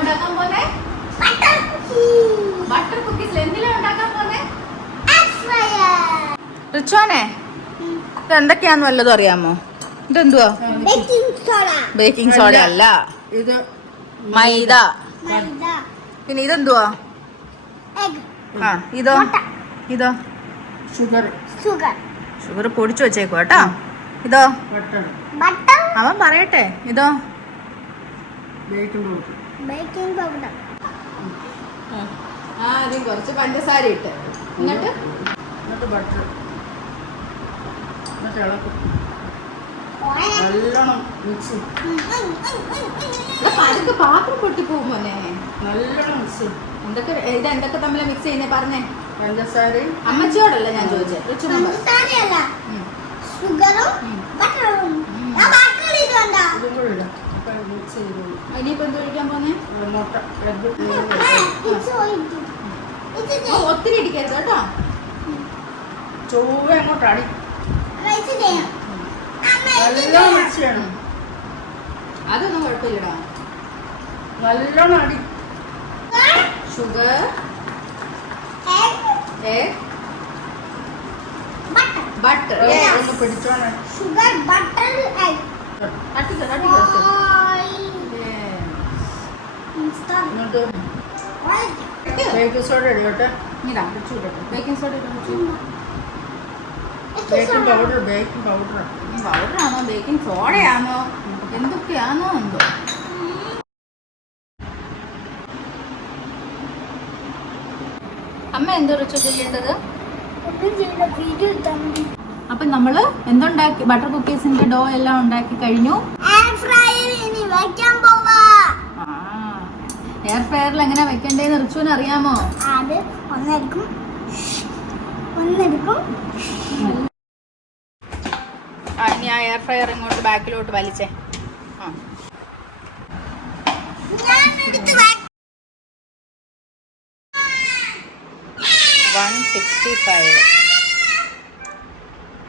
ഉണ്ടാക്കാൻ പോന്നെ? Butter cookies എന്തിനാ ഉണ്ടാക്കാൻ പോന്നെ? റിച്ചോനെ ഇത് എന്തൊക്കെയാന്ന് വല്ലതും അറിയാമോ? ഇതെന്തുവാ? ബേക്കിംഗ് സോഡ അല്ല, ഇത് മൈദ. പിന്നെ ഇതെന്തുവാ? ആ ഇതോ? ഇതോ ഷുഗർ ഷുഗർ പൊടിച്ചു വെച്ചേക്കോ കേട്ടോ. ഇതോ? ബട്ടർ അവൻ പറയട്ടെ. ഇതോ? Baking powder. ആദ്യം കുറച്ച് പഞ്ചസാര ഇട്ട് എന്നിട്ട് ബട്ടർ ഇളക്കും. നല്ലോണം മിക്സ്. പതുക്കെ പാത്രം പൊട്ടിപ്പോകും മോനെ. നല്ലോണം മിക്സ്. എന്തൊക്കെ തമ്മിൽ മിക്സ് ചെയ്യുന്നേ പറഞ്ഞേ. പഞ്ചസാരയും അമ്മച്ചിയോടല്ല ഞാൻ ചോദിച്ചേ. ഷുഗറും ബട്ടറും ഇതും കൂടെ ഇടാം. മിക്സ് ചെയ്തു. ഇനിയിപ്പോ എന്ത് കഴിക്കാൻ പോന്നെ? മുട്ട ഒത്തിരി ഇടിക്കരുത് കേട്ടോ. ചൊവ്വ അങ്ങോട്ട് അടി. നല്ലോണം മിക്സ് ചെയ്യണം. അതൊന്നും കുഴപ്പമില്ലടാ. നല്ലോണം അടി. Sugar, butter. ഒന്ന് പിടിച്ചോണേ. sugar, butter, egg. Stop. എന്നിട്ട് What? ബേക്കിംഗ് സോഡ ഇടട്ടെ. Baking soda baking powder. പൗഡറാണോ ബേക്കിംഗ് സോഡയാണോ എന്തൊക്കെയാണോ എന്തോ. അമ്മ എന്തോ റിച്ച് ചെയ്യേണ്ടത്? Video done. അപ്പൊ നമ്മള് എന്തുണ്ടാക്കി? ബട്ടർ കുക്കീസിന്റെ ഡോ എല്ലാം ഉണ്ടാക്കി കഴിഞ്ഞു. Air fryer ini വെക്കാൻ പോവാ. എയർ ഫ്രയറിൽ എങ്ങനെ വെക്കണ്ടേന്ന് റിച്ചുവിന് അറിയാമോ? അത് ഒന്നെടുക്കും. ഇനി ആ എയർ ഫ്രയർ ഇങ്ങോട്ട് ബാക്കിലോട്ട് വലിച്ചേ. ഞാൻ എടുത്ത്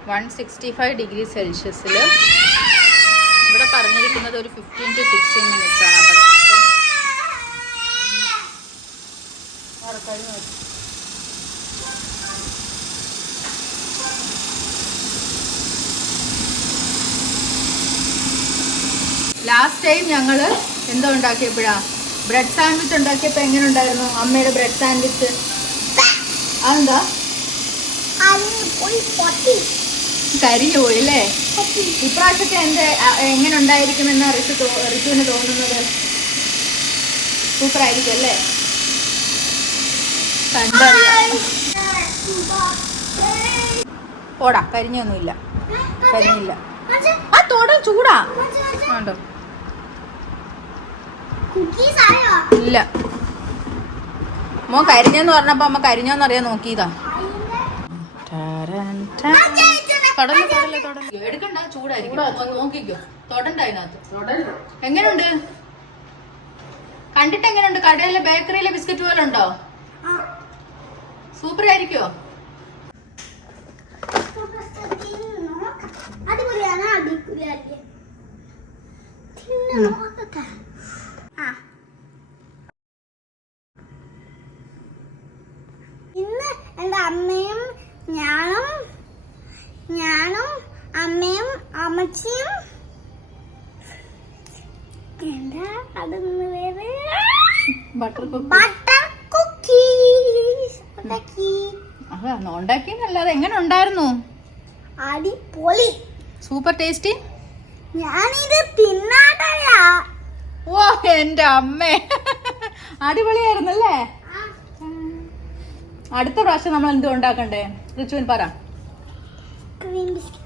165 ഡിഗ്രി സെൽഷ്യസിൽ ഇവിടെ പറഞ്ഞിരിക്കുന്നത് ഒരു 15 to 16 മിനിറ്റ്സ് ആണ്. അപ്പം നമുക്ക് ലാസ്റ്റ് ടൈം ഞങ്ങൾ എന്തോ ഉണ്ടാക്കിയപ്പോഴാ ബ്രെഡ് സാൻഡ്വിച്ച് ഉണ്ടാക്കിയപ്പോൾ എങ്ങനെ ഉണ്ടായിരുന്നു അമ്മയുടെ ബ്രെഡ് സാൻഡ്വിച്ച്? അതെന്താ കരിഞ്ഞു പോയി അല്ലേ? ഇപ്രാവശ്യത്തെ എങ്ങനെ ഉണ്ടായിരിക്കുമെന്ന് റിച്ചുവിന് തോന്നുന്നത്? സൂപ്പർ ആയിരിക്കും അല്ലേ? കണ്ടറിയാം. ഓടാ, കരിഞ്ഞൊന്നുമില്ല. കരിഞ്ഞില്ല. ആ തോട ചൂടാ കണ്ടോ? ഇല്ല. മോ കരിഞ്ഞെന്ന് പറഞ്ഞപ്പോ അമ്മ കരിഞ്ഞോന്നറിയാൻ നോക്കിയതാ. എടുക്കണ്ട, ചൂടായിരിക്കും. നോക്കിക്കോ, തൊടണ്ട അതിനകത്ത്. എങ്ങനെയുണ്ട്? കണ്ടിട്ട് എങ്ങനെയുണ്ട്? കടയിലെ ബേക്കറിയിലെ ബിസ്ക്കറ്റ് പോലെ ഉണ്ടോ? സൂപ്പർ ആയിരിക്കോ? ഇന്ന് എന്റെ അമ്മയും ഞാനും അമ്മയും അമ്മച്ചിയും എന്താ അതൊന്ന് വേറെ ബട്ടർ കുക്കീസ് ഉണ്ടാക്കിയെന്നല്ലാതെ എങ്ങനെ ഉണ്ടായിരുന്നു? അടിപൊളി, സൂപ്പർ ടേസ്റ്റി. ഞാനിത് തിന്നാട്ടയാ. ഓ എന്റെ അമ്മേ, അടിപൊളിയായിരുന്നല്ലേ? അടുത്ത പ്രാവശ്യം നമ്മൾ എന്ത് ഉണ്ടാക്കണ്ടേ? റിച്ചുവിൻ പറ. Cream biscuit.